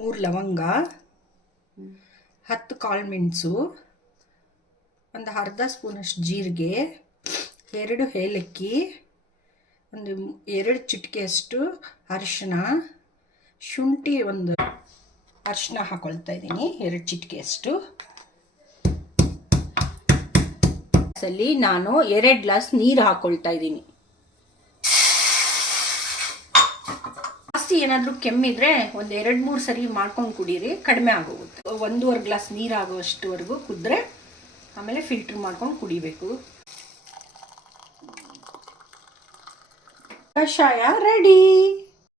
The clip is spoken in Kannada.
3 ಲವಂಗ, 10 ಕಾಳುಮೆಣಸು, ಒಂದು ಅರ್ಧ ಸ್ಪೂನಷ್ಟು ಜೀರಿಗೆ, 2 ಏಲಕ್ಕಿ, ಒಂದು 2 ಚಿಟಿಕೆಯಷ್ಟು ಅರಿಶಿನ, ಶುಂಠಿ ಒಂದು ಅರಿಶಿನ ಹಾಕೊಳ್ತಾ ಇದ್ದೀನಿ 2 ಚಿಟಿಕೆಯಷ್ಟು. ಅಲ್ಲಿ ನಾನು 2 ಗ್ಲಾಸ್ ನೀರು ಹಾಕೊಳ್ತಾ ಇದ್ದೀನಿ. ಜಾಸ್ತಿ ಏನಾದರೂ ಕೆಮ್ಮಿದ್ರೆ ಒಂದು 2-3 ಸರಿ ಮಾಡ್ಕೊಂಡು ಕುಡೀರಿ, ಕಡಿಮೆ ಆಗೋಗುತ್ತೆ. 1.5 ಗ್ಲಾಸ್ ನೀರು ಆಗೋಷ್ಟುವರೆಗೂ ಕುದ್ರೆ ಆಮೇಲೆ ಫಿಲ್ಟರ್ ಮಾಡ್ಕೊಂಡು ಕುಡಿಬೇಕು. ಕಷಾಯ ರೆಡಿ.